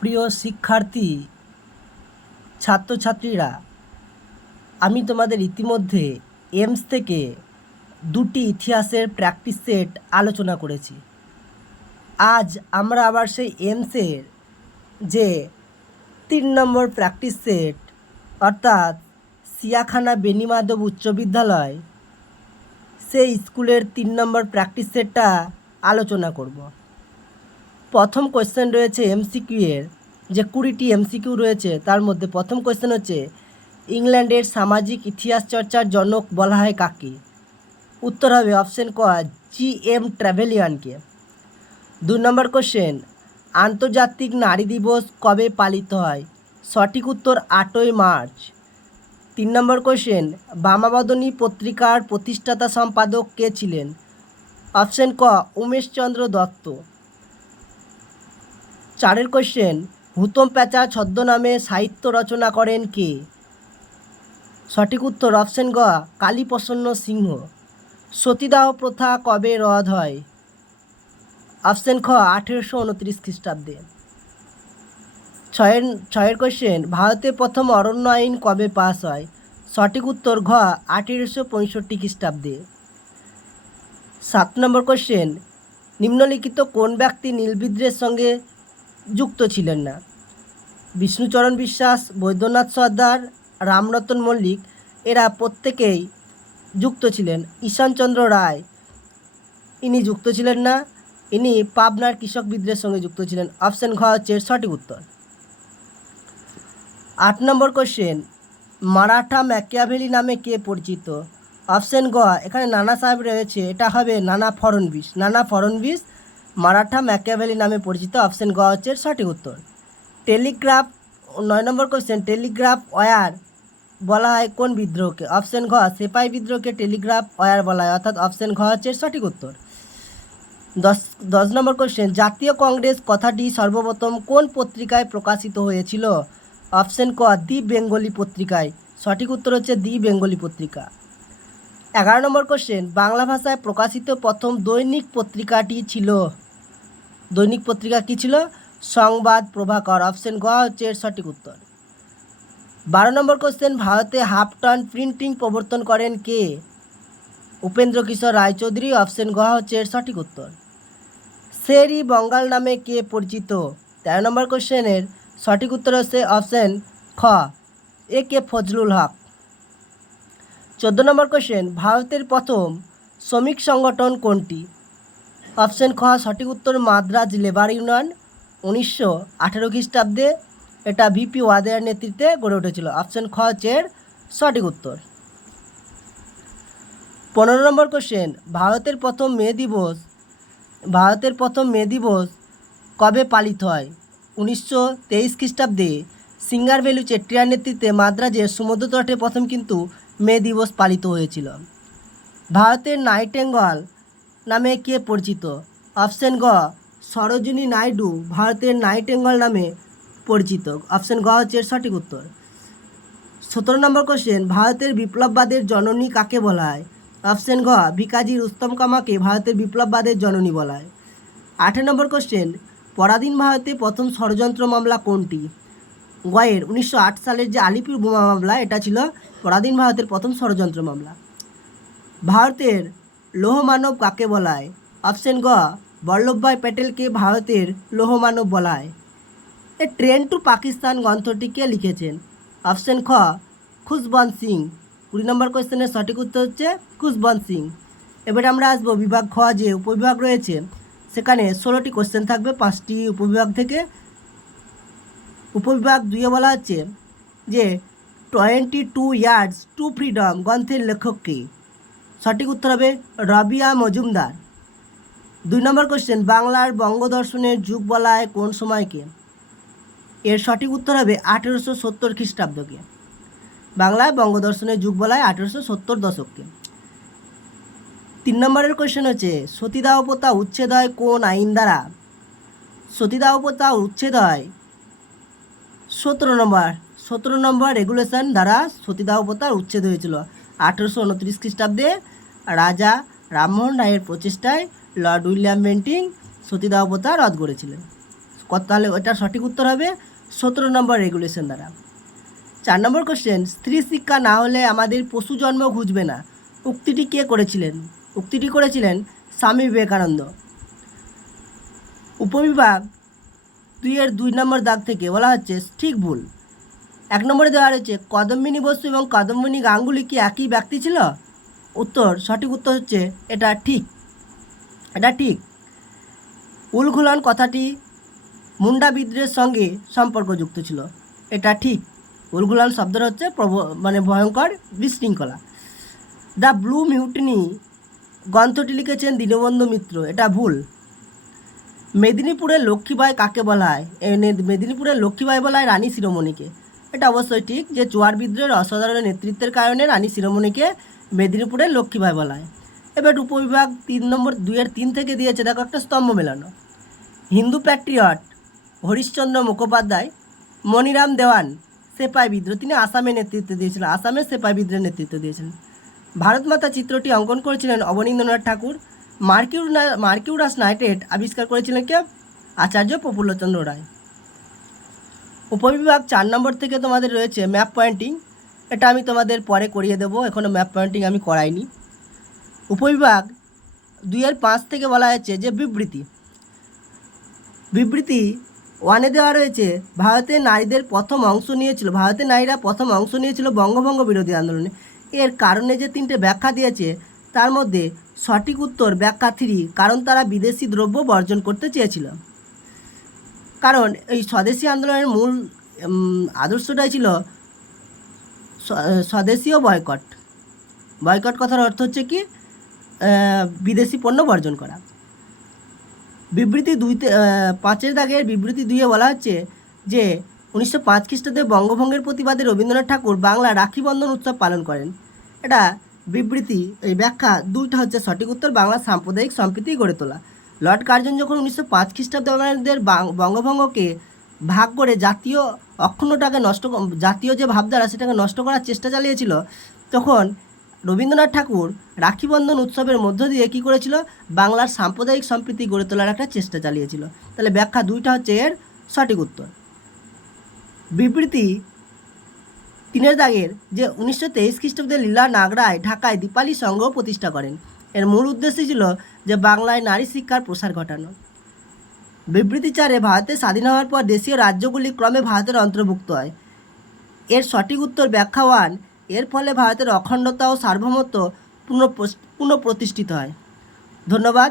প্রিয় শিক্ষার্থী ছাত্রছাত্রীরা, আমি তোমাদের ইতিমধ্যে এমস থেকে দুটি ইতিহাসের প্র্যাকটিস সেট আলোচনা করেছি। আজ আমরা আবার সেই এমসের যে 3 নম্বর প্র্যাকটিস সেট অর্থাৎ সিয়াখানা বেণীমাধব উচ্চ বিদ্যালয় সেই স্কুলের 3 নম্বর প্র্যাকটিস সেটটা আলোচনা করব। প্রথম কোয়েশ্চেন রয়েছে এমসিকিউ এর, যে 20টি এমসিকিউ রয়েছে তার মধ্যে প্রথম কোয়েশ্চেন হচ্ছে ইংল্যান্ডের সামাজিক ইতিহাস চর্চার জনক বলা হয় কাকে? উত্তর হবে অপশন ক জি.এম. ট্র্যাভেলিয়ানকে। 2 নম্বর কোশ্চেন আন্তর্জাতিক নারী দিবস কবে পালিত হয়? সঠিক উত্তর 8ই মার্চ। 3 নম্বর কোশ্চেন বামাবদনী পত্রিকার প্রতিষ্ঠাতা সম্পাদক কে ছিলেন? অপশন ক উমেশচন্দ্র দত্ত। 4 কোশ্চেন হুতম প্যাঁচা ছদ্মনামে সাহিত্য রচনা করেন কে? সঠিক উত্তর অপশন গ কালীপ্রসন্ন সিংহ। সতীদাহ প্রথা কবে রদ হয়? অপশন খ 1829 খ্রিস্টাব্দে। ছয়ের কোশ্চেন ভারতের প্রথম অরণ্য আইন কবে পাস হয়? সঠিক উত্তর ঘ 1865 খ্রিস্টাব্দে। 7 নম্বর কোশ্চেন নিম্নলিখিত কোন ব্যক্তি নীলবিদ্রোহের সঙ্গে যুক্ত ছিলেন না? বিষ্ণুচরণ বিশ্বাস, বৈদ্যনাথ সর্দার, রামরতন মল্লিক এরা প্রত্যেকেই যুক্ত ছিলেন। ঈশানচন্দ্র রায় ইনি যুক্ত ছিলেন না, ইনি পাবনার কৃষক বিদ্রোহের সঙ্গে যুক্ত ছিলেন। অপশন ঘ হচ্ছে সঠিক উত্তর। 8 নম্বর কোশ্চেন মারাঠা ম্যাকিয়াভেলি নামে কে পরিচিত? অপশন গ এখানে নানা সাহেব রয়েছে, এটা হবে নানা ফড়নবিস মারাঠা ম্যাকিয়াভেলি নামে পরিচিত। অপশন গ হচ্ছে সঠিক উত্তর। টেলিগ্রাফ 9 নম্বর কোশ্চেন টেলিগ্রাফ ওয়্যার বলা হয় কোন বিদ্রোহকে? অপশন ঘ সেপাই বিদ্রোহকে টেলিগ্রাফ ওয়্যার বলা হয়, অর্থাৎ অপশন ঘ হচ্ছে সঠিক উত্তর। 10 নম্বর কোশ্চেন জাতীয় কংগ্রেস কথাটি সর্বপ্রথম কোন পত্রিকায় প্রকাশিত হয়েছিল? অপশন ক দি বেঙ্গলি পত্রিকায়। সঠিক উত্তর হচ্ছে দি বেঙ্গলি পত্রিকা। 11 নম্বর কোশ্চেন বাংলা ভাষায় প্রকাশিত প্রথম দৈনিক পত্রিকাটি ছিল, দৈনিক পত্রিকা কী ছিল? সংবাদ প্রভাকর। অপশন গ হচ্ছে সঠিক উত্তর। 12 নম্বর কোশ্চেন ভারতে হাফ টন প্রিন্টিং প্রবর্তন করেন কে? উপেন্দ্র কিশোর রায়চৌধুরী। অপশন গ হচ্ছে সঠিক উত্তর। শের ই বঙ্গাল নামে কে পরিচিত? 13 নম্বর কোশ্চেনের সঠিক উত্তর হচ্ছে অপশন খ এ কে ফজলুল হক। 14 নম্বর কোশ্চেন ভারতের প্রথম শ্রমিক সংগঠন কোনটি? অপশন খ সঠিক উত্তর মাদ্রাজ লেবার ইউনিয়ন। 1918 খ্রিস্টাব্দে এটা ভিপি ওয়াদেয়ার নেতৃত্বে গড়ে উঠেছিল। অপশন খ হচ্ছে সঠিক উত্তর। 15 নম্বর কোশ্চেন ভারতের প্রথম মে দিবস কবে পালিত হয়? 1923 খ্রিস্টাব্দে সিঙ্গারভেলু চেট্টিয়ার নেতৃত্বে মাদ্রাজের সমুদ্র তটে প্রথম কিন্তু মে দিবস পালিত হয়েছিল। ভারতের নাইটেঙ্গল নামে কে পরিচিত? অপশন গ সরোজিনী নাইডু ভারতের নাইটেঙ্গল নামে পরিচিত। অপশন গ হচ্ছে সঠিক উত্তর। 17 নম্বর কোশ্চেন ভারতের বিপ্লববাদের জননী কাকে বলা হয়? অপশন গ ভিকাজি রুস্তম কামাকে ভারতের বিপ্লববাদের জননী বলা হয়। 18 নম্বর কোশ্চেন পরাধীন ভারতে প্রথম ষড়যন্ত্র মামলা কোনটি? গয়ের 1908 সালের যে আলিপুর বোমা মামলা, এটা ছিল পরাধীন ভারতের প্রথম ষড়যন্ত্র মামলা। ভারতের লৌহমানব কাকে বলা হয়? অপশন গ বল্লভভাই প্যাটেলকে ভারতের লৌহমানব বলা হয়। এ ট্রেন টু পাকিস্তান গ্রন্থটিকে লিখেছেন? অপশন খ খুশবন্ত সিং। 20 নম্বর কোয়েশ্চেনের সঠিক উত্তর হচ্ছে খুশবন্ত সিং। এবারে আমরা আসবো বিভাগ খ, যে উপবিভাগ রয়েছে সেখানে 16টি কোশ্চেন থাকবে 5টি উপবিভাগ থেকে। উপবিভাগ 2-এ বলা হচ্ছে যে 22 ইয়ার্স টু ফ্রিডম গ্রন্থের লেখক কে? সঠিক উত্তর হবে রবিয়া মজুমদার। 2 নম্বর কোশ্চেন বাংলার বঙ্গদর্শনের যুগ বলা হয় কোন সময়কে? এর সঠিক উত্তর হবে 1870 খ্রিস্টাব্দকে। বাংলায় বঙ্গদর্শনের যুগ বলা হয় 1870 দশককে। 3 নম্বরের কোশ্চেন হচ্ছে সতীদাহ প্রথা উচ্ছেদ হয় কোন আইন দ্বারা? সতীদাহ প্রথা উচ্ছেদ হয় 17 নম্বর রেগুলেশন দ্বারা সতীদাহ প্রথার উচ্ছেদ হয়েছিল 1829 খ্রিস্টাব্দে। রাজা রামমোহন রায়ের প্রচেষ্টায় লর্ড উইলিয়াম বেন্টিং সতীদাহ প্রথা রদ করেছিলেন। তাহলে ওটার সঠিক উত্তর হবে 17 নম্বর রেগুলেশন দ্বারা। 4 নম্বর কোশ্চেন, স্ত্রী শিক্ষা না হলে আমাদের পশু জন্ম ঘুচবে না, উক্তিটি কে করেছিলেন? উক্তিটি করেছিলেন স্বামী বিবেকানন্দ। উপবিভাগ 2 নম্বর দাগ থেকে বলা হচ্ছে ঠিক ভুল। 1 নম্বরে দেওয়া রয়েছে কদম্বিনী বসু এবং কদম্বিনী গাঙ্গুলি কি একই ব্যক্তি ছিল? উত্তর, সঠিক উত্তর হচ্ছে এটা ঠিক। উলঘুলন কথাটি মুন্ডা বিদ্রোহের সঙ্গে সম্পর্কযুক্ত ছিল। এটা ঠিক। উলঘুলন শব্দটা হচ্ছে ভয়ঙ্কর বিশৃঙ্খলা। দ্য ব্লু মিউটিনি গ্রন্থটি লিখেছেন দীনবন্ধু মিত্র। এটা ভুল। মেদিনীপুরের লক্ষ্মীবাই কাকে বলা হয়? মেদিনীপুরের লক্ষ্মীবাই বলা হয় রানী শিরোমণিকে। এটা অবশ্যই ঠিক যে চুয়ার বিদ্রোহের অসাধারণ নেতৃত্বের কারণে রানী শিরোমণিকে মেদিনীপুরের লক্ষ্মীবাই বলা হয়। এবার উপবিভাগ 3 নম্বর 2-3 থেকে দিয়েছে, দেখো একটা স্তম্ভ মেলানো। হিন্দু প্যাট্রিয়ট হরিশ্চন্দ্র মুখোপাধ্যায়, মনিরাম দেওয়ান সেপাই বিদ্রোহ, তিনি আসামে নেতৃত্ব দিয়েছিলেন, আসামের সেপাই বিদ্রোহের নেতৃত্ব দিয়েছিলেন। ভারত মাতা চিত্রটি অঙ্কন করেছিলেন অবনীন্দ্রনাথ ঠাকুর। মার্কিউরাস নাইট্রেট আবিষ্কার করেছিলেন কে? আচার্য প্রফুল্লচন্দ্র রায়। উপবিভাগ 4 নম্বর থেকে তোমাদের রয়েছে ম্যাপ পয়েন্টিং। এটা আমি তোমাদের পরে করিয়ে দেবো, এখনও ম্যাপ পয়েন্টিং আমি করাইনি। উপবিভাগ 2-5 থেকে বলা হয়েছে যে বিবৃতি 1-এ দেওয়া রয়েছে ভারতের নারীরা প্রথম অংশ নিয়েছিল বঙ্গভঙ্গ বিরোধী আন্দোলনে। এর কারণে যে 3টে ব্যাখ্যা দিয়েছে তার মধ্যে সঠিক উত্তর ব্যাখ্যা 3, কারণ তারা বিদেশি দ্রব্য বর্জন করতে চেয়েছিল। কারণ এই স্বদেশী আন্দোলনের মূল আদর্শটাই ছিল স্বদেশীয় বয়কট কথার অর্থ হচ্ছে কি বিদেশি পণ্য বর্জন করা। বিবৃতি 5-এর দাগের বিবৃতি 2-এ বলা হচ্ছে যে 1905 খ্রিস্টাব্দে বঙ্গভঙ্গের প্রতিবাদে রবীন্দ্রনাথ ঠাকুর বাংলা রাখি বন্ধন উৎসব পালন করেন। এটা বিবৃতি, এই ব্যাখ্যা 2টা হচ্ছে সঠিক উত্তর, বাংলার সাম্প্রদায়িক সম্প্রীতি গড়ে তোলা। লর্ড কার্জন যখন 1905 খ্রিস্টাব্দে বঙ্গভঙ্গকে ভাগ করে জাতীয় অক্ষুণ্ণটাকে জাতীয় যে ভাবধারা সেটাকে নষ্ট করার চেষ্টা চালিয়েছিল, তখন রবীন্দ্রনাথ ঠাকুর রাখি বন্ধন উৎসবের মধ্য দিয়ে কী করেছিল? বাংলার সাম্প্রদায়িক সম্প্রীতি গড়ে তোলার একটা চেষ্টা চালিয়েছিল। তাহলে ব্যাখ্যা 2টা হচ্ছে এর সঠিক উত্তর। বিবৃতি 3-এর দাগের যে 1923 খ্রিস্টাব্দে লীলা নাগরায় ঢাকায় দীপালি সংঘ প্রতিষ্ঠা করেন। এর মূল উদ্দেশ্য ছিল যে বাংলায় নারী শিক্ষার প্রসার ঘটানো। বিবৃতি 4-এ ভারতের স্বাধীন হওয়ার পর দেশীয় রাজ্যগুলি ক্রমে ভারতের অন্তর্ভুক্ত হয়। এর সঠিক উত্তর ব্যাখ্যা 1, এর ফলে ভারতের অখণ্ডতা ও সার্বভৌমত্ব পুনঃপ্রতিষ্ঠিত হয়। ধন্যবাদ।